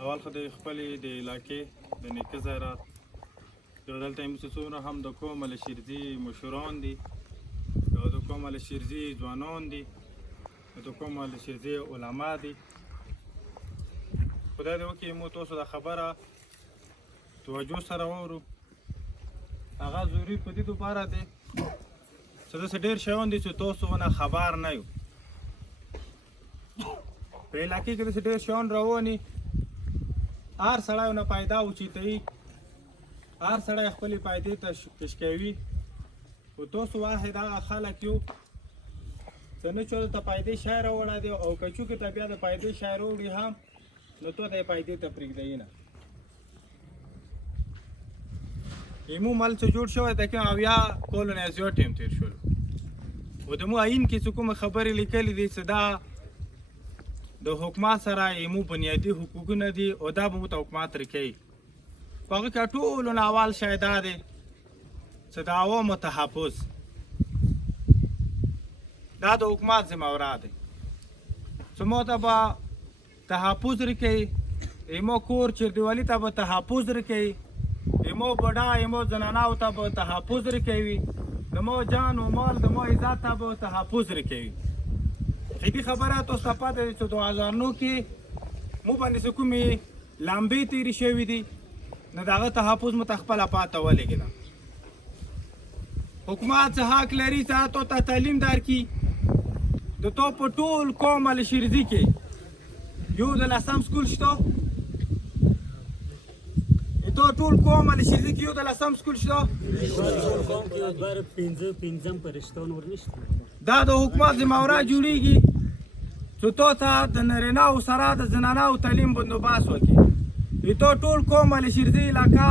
اول خو د خپلې د علاقې د نیکه زیارت یو دلته موږ څومره هم د کومل شیرزي مشران دي او د کومل شیرزي ځوانان دي د کومل شیرزي علما دي. خدای دې وکړي موږ تاسو د خبره توجه سره واورو. هغه ضروري په دې لپاره دی چې داسې ډېر شیان دي چې تاسو نه خبر نه یو. په علاقې کې داسې ډېر شیان رواني هر سړی نه پیدا اوچتوي، هر سړی خپلې پیدې ته کش کوي. خو تاسو واحد هغه خلک یو چې نه چا ته پیدې شی راوړی دی او که چونکې ته بیا د پیدې شی راوړي هم نو تو ته یې پیدې ته پرېږدوي نه. ایمو مل چې جوړ شوی دی که 80 کالو نه زیات ټیم تېر شولو او د مو آیین کې چې کومه خبرې لیکلې دي چې دا د حکومت سره ایمو بنیادي حقوقونه دي او دا به مو ته حکومت رکوي. په هغه کې ټولو نه اول شی دا دی چې د عوامو تحفظ دا د حکومت ذمهوار دی چې مو ته به تحفظ رکوي، ایمو کور چردیوالي ته به تحفظ رکوي، ایمو بډا ایمو زناناو ته به تحفظ رکوي، د مو جان و مال د مو عزت ته به تحفظ رکوي. خیدی خبره تاسو ته پته دی چې 2009 کې مو باندې چې کومې لامبې تېرې شوي دي نو د هغه تحفظ مو ته خپله پاته ولګېده. حکومت څه حق لري چې تاسو ته تعلیم درکړي. د تو په ټول کومل شیرزي کې یو د لسم سکول شته، تو ټول کومل شیرزي کې یو د لسم سکول شته. دا د حکومت ذمهواره جوړیږي چې تو ته د نارینه‌و سره د زنانه‌و تعلیم بندوبست وکړي. تو ټول کومل شیرزي علاقه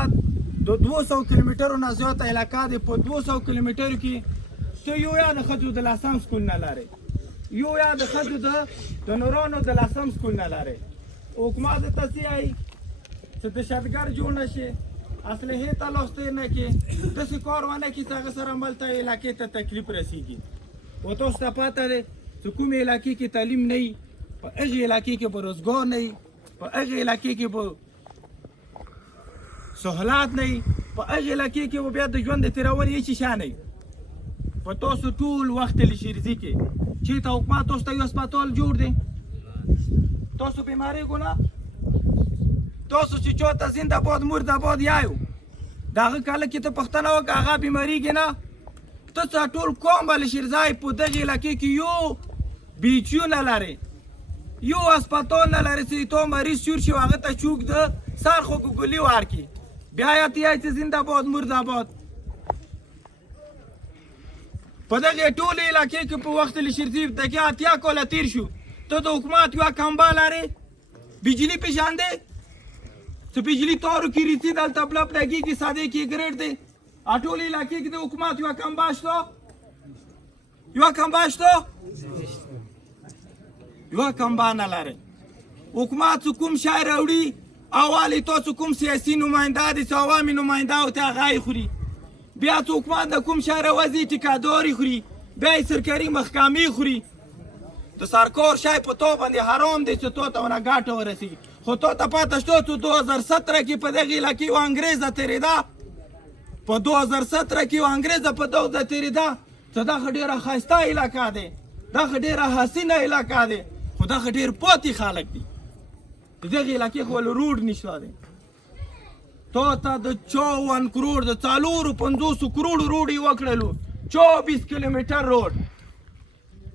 د 200 کیلومترو نه زیاته علاقه دی. په 200 کیلومترو کې ته یو یا د ښځو د لسم سکول نه لرې، یو یا د ښځو د نورانو د لسم سکول نه لرې. حکومت ته څه وایي چې دهشتګرد جوړ نه شي، اسلحې ته لاس تېر نه کړي، داسې کار ونه کړي چې هغه سره ملته علاقې ته تکلیف رسېږي. او تاسو ته پته دی چې کومې علاقې کې تعلیم نه وي، په هغې علاقې کې به روزګار نه وي، په هغې علاقې کې به سهولت نه وي، په هغې علاقې کې به بیا د ژوند د تېرونې هېڅ شی نه وي. په تاسو ټول وخت شیرزي کې چېرته حکومت تاسو ته یو هسپتال جوړ دی؟ تاسو بیمارېږو نه؟ تاسو چې چاته زنده باد مرده‌باد یایو د هغه کله کې ته پوښتنه وکړه هغه بیمارېږي نه؟ ته ټول کومل شیرزی په دغې علاقې کې یو بیچیو نه لرې، یو هسپتال نه لرې چې تو مریض شور شي هغه ته چوک د سر خو ګلي ورکړي، بیا یې ته یایې چې زنده باد مرده‌باد. په دغې ټولې علاقې کې په وخت شیرزي د کې 80 کاله تېر شو، ته د حکومت یوه کمبه لرې، بجلي پېژاندې چې بجلي تارو کې ریسي دلته بلب لګېږي سادې کې ګریډ دی. ټولې علاقې کې د حکومت یوه کمبه شته، یوه کمبه شته، یوه کمبه نه لرې. حکومت چې کوم شی راوړي اول یې تاسو کوم سیاسي نماینده دی چې عوامي نماینده ورته هغه یې خوري، بیا چې حکومت د کوم شی راوځي ټیکهدار یې خوري، بیا یې سرکاري محکمې خوري. د سرکار شی په تو باندې حرام دی چې تو ته ونه ګټه ورسېږي. خو تو ته پته شته چې 2017 کې په دغې علاقې یوه انګریزه تېرېده، په 2017 کې یوه انګریزه په دغه تېرېده چې دغه ډېره ښایسته علاقه دی، دغه ډېره حسینه علاقه دی، خو دغه ډېر پاتې خلک دي. د دغې علاقې خو ولې روډ نشته دی. تو ته د 54 کروړ د 450 کروړو روډ یې وکړلو، 24 کیلومتر روډ.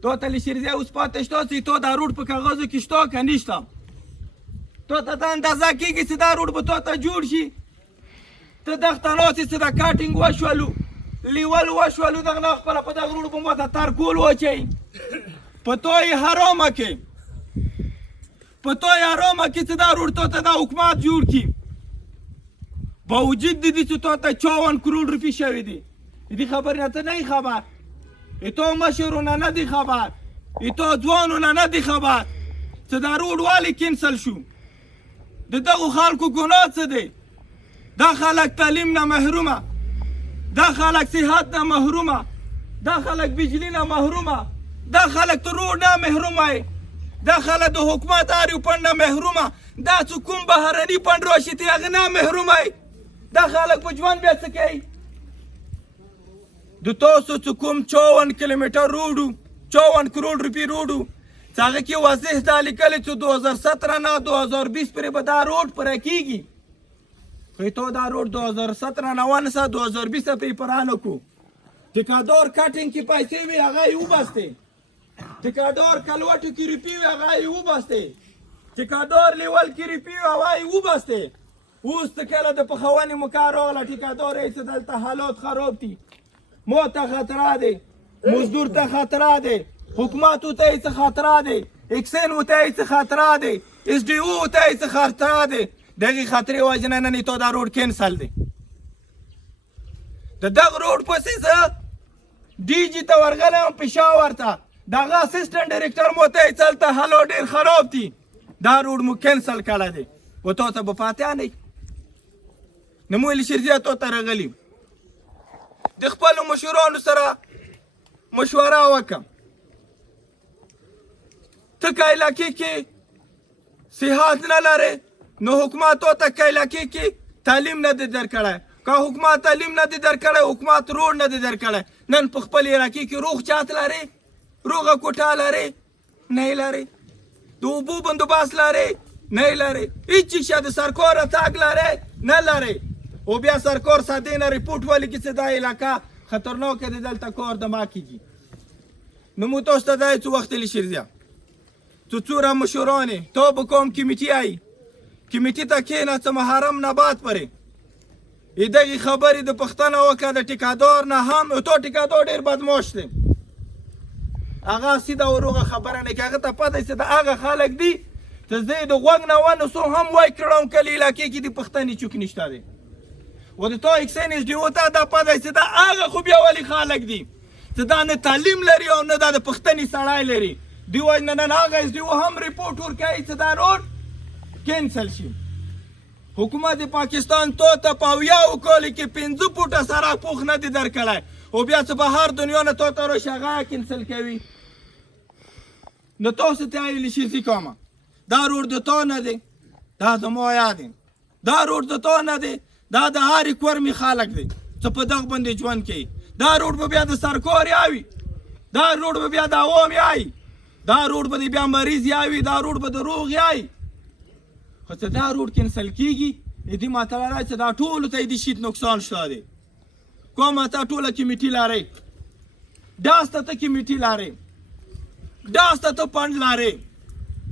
تو ته له شیرزي اوس پاتې شته چې تو دا روډ په کاغذو کې شته که نشته؟ تو ته دا اندازه کېږي چې دا روډ به تو ته جوړ شي؟ ته دغه ته ناست چې دا کاټینګ وشولو، لیول وشولو، دغه نه خپله په دغه روډ به ما ته ترکول واچوي. په تو یې حرامه کې، په تو یې حرامه کې چې دا روډ تو ته دا حکومت جوړ کړي. باوجود د دې چې تو ته 54 کروړ روپۍ شوي دي. د دې خبرې نه ته نه یې خبر، تو مشرونه نه دي خبر، تو ځوانونه نه دي خبر چې دا روډ ولې کینسل شو. د دغو خلکو ګناه څه دی؟ دا خلک تعلیم نه محرومه، دا خلک صحت نه محرومه، دا خلک بجلی نه محرومه، دا خلک ته روډ نه محرومه. دا خلک د حکومت هر یو پند نه محرومه دا چې کوم بهرني پند راشي ته هغه نه محرومه دا خلک په ژوند بیا څه کوي د تاسو چې کوم 54 کیلومتر روډ 54 کروڑ روپۍ روډ چې هغه کې واضح دا لیکلی چې 2017 نه 2020 پورې به دا روډ پوره کېږي خو تو دا روډ 2017 نه ونیسه 2020 پرې پوره نه کړو ټیکادار کټینګ کې پیسې وي هغه یې وبستې ټیکادار کلوټو کې روپۍ وي هغه یې وبستې ټیکادار لیول کې روپۍ وي هغه یې وبستې اوس ته کله د پخونې مکار راغله ټیکادار یې چې دلته حالات خراب دي مو ته خطره دی مزدور ته خطره دی حکومت ته یې څه خطره دی اکسین ته یې څه خطره دی اس ډي او ته یې څه خطره دی دغې خطرې وجې نه نن تو دا روډ کینسل دی د دغه روډ پسې زه ډي جي ته ورغلی یم پېښور ته دغه اسسټنټ ډایرکټر مو ته یې څلته حالات ډېر خراب دي دا روډ مو کینسل کړی دی و تو ته به فاتحه نه یي نو مو ویلې شیرزیه تو ته راغلي د خپلو مشرانو سره مشوره وکړه ته که علاقې کې صحت نه لرې نو حکومت ته که علاقې کې تعلیم نه دی درکړی که حکومت تعلیم نه دی درکړی حکومت روډ نه دی درکړی نن په خپل علاقې کې روغ چات لرې روغه کوټه لرې نه یې لرې د اوبو بندوبست لرې نه یې لرې هېڅ شی د سرکاره تګ لرې نه لرې او بیا سرکار ساده نه ریپورټ ولی کې چې دا علاقه خطرناکه دی دلته کار د ما کېږي نو مو تاسو ته دا څه وخت ویلي شیرزیه چې څومره مشران یې تو به کوم کمیټي آیي کمیټي ته کښېنه څه محرم نه بعد پرې دغې خبرې د پوښتنه وکړه د ټیکادار نه هم تو ټیکادار ډېر بدماش دی هغه سیده وروغه خبره نه کوي هغه ته پته چې د هغه خلک دي چې زه یې د غوږ نه ونیسو هم وایي کړم کله علاقې کې د پښتنې چوک نشته دی و د تو اکسین اس ډي او ته دا پته چې دا هغه خو بیا ولې خلک دي چې دا نه تعلیم لري او نه دا د پښتنې سړی لري دوی وایي نه نه هغه اس ډي او هم ریپورټ ورکوي چې دا روډ کینسل شي حکومت پاکستان تو ته په 70 کال کې 5 فوټه سړک پوخ نه دی درکړی او بیا چې بهر دنیا نه تو ته راشي هغه کینسل کوي نو تاسو ته ویلي شي کومه دا روډ د تو نه دی دا زما یاد دی دا روډ د تو نه دی دا د هر کورمي خلک دی چې په دغه باندې ژوند کوي دا روډ به بیا د سرکار یاوي دا روډ به بیا د عوام یاوي دا روډ به بیا مریض یاوي دا روډ به د روغ یاوي خو چې دا روډ کینسل کېږي دې مطلب دا چې دا ټولو ته د شي نقصان شته دی کومه ته ټوله کمیټي لرئ داسته ته کمیټي لرئ داسته ته فنډ لرئ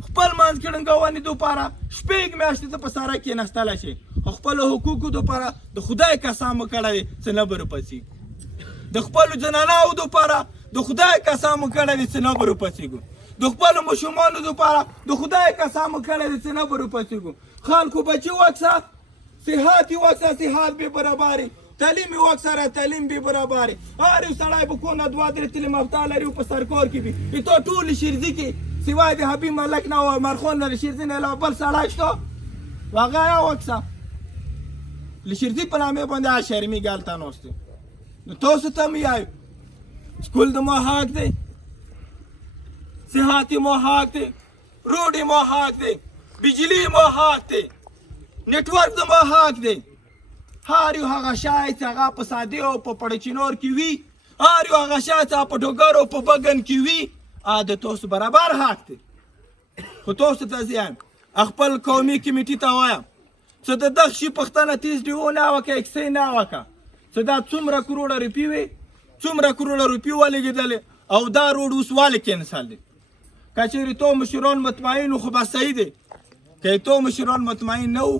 خپل منځ کې ړنګونې دپاره شپږ میاشتې ته په سړک کېناستلی شي خپل حقوقو دپاره د خدای قسم وکړی دی چې نه به روپسېږو د خپلو جناناو دپاره د خدای قسم وکړی دی چې نه به روپسېږو د خپلو ماشومانو دپاره د خدای قسم وکړی دی چې نه به روپسېږو خلکو بچي وکسه صحت یې وکسه صحت بې برابرې تعلیم یې وکسه تعلیم بې برابرې هر یو سړی به کونه 2-3 تعلیم یافته لري او په سرکار کې وي تو ټولې شیرزي کې سوای د حبیب ملک نه او مرخون نه شیرزي نه علاوه بل سړی شته هغه یې وکسه لشیرزي په نامې باندې شرمي ګالته ناست دی نو تاسو ته مې وایو سکول د ما حق دی صحت یې ما حق دی روډ یې ما حق دی بجلي یې ما حق دی نیټورک د ما حق دی هر یو هغه شی چې هغه په سادې او په پړچینور کې وي هر یو هغه شی چې په ډوګر او په بګن کې وي د تاسو برابر حق دی خو تاسو ته زیان خپل قومي کمیټي ته وایم چې د دغه شي پښتنه 30 ډي او نه وکړه اکسین نه وکړه چې دا څومره کروڑه روپۍ وي څومره کروڑه روپۍ ولګېدلې او دا روډ اوس ولې کینسل دی که چېرې تو مشران مطمئن خو به صحیح دی که تو مشران مطمئن نه وو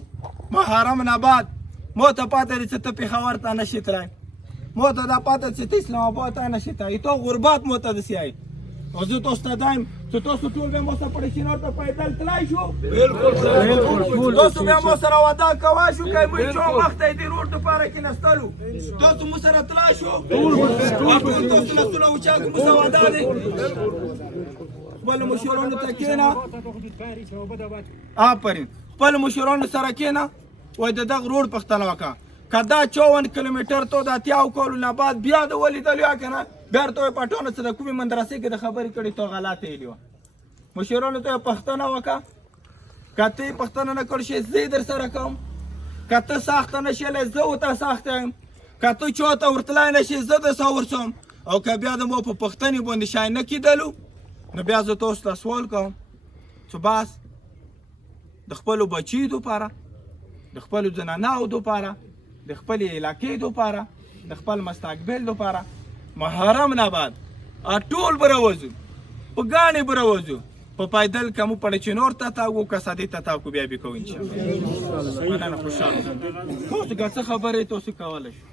محرم نه بعد مو ته پاته دی چې ته پېښور ته نشي تللی مو ته دا پاته چې ته اسلام آباد ته نشي تللی تو غربت مو ته داسې وایي او زه تاسو ته دایم چې تاسو ټول بیا مو سره پړکینور ته پیدل تللی شو بالکل تاسو بیا مو سره واده کوای شو که موږ څو وخته یې د روډ دپاره کېناستلو تاسو مو سره تللی شو ټول تاسو لاسونه اوچا کړو مو سره واده دی خپلو مشرانو ته کښېنه آفرین خپلو مشرانو سره کښېنه وایي د دغه روډ پوښتنه وکړه که دا 54 کیلومتر تو د 80 کالو نه بعد بیا د ولیدلو یا که نه بیا ورته وایي پټانو چې د کومې مدرسې کې د خبرې کړې تو غلطه ویلې وه مشرانو ته پښتنه وکړه که ته یې پښتنه نه کړ شې زه یې در سره کوم که ته ساخته نه شلی زه ورته ساخته یم که ته چا ته ورتلی نه شې زه در سره ورسم او که بیا د ما په پښتنې باندې شی نه کېدلو نو بیا زه تاسو ته سوال کوم چې بس د خپلو بچیو دپاره د خپلو زنانهو دپاره د خپلې علاقې دپاره د خپل مستقبل دپاره محرم نه بعد ټول به راوځو په ګاڼې به راوځو په پیدل که مو پړه چنور ته تاو که سادې ته تاو کو بیا به کوو انشاءالله مننه خوشحاله تاسو که څه خبرې تاسو کولی شو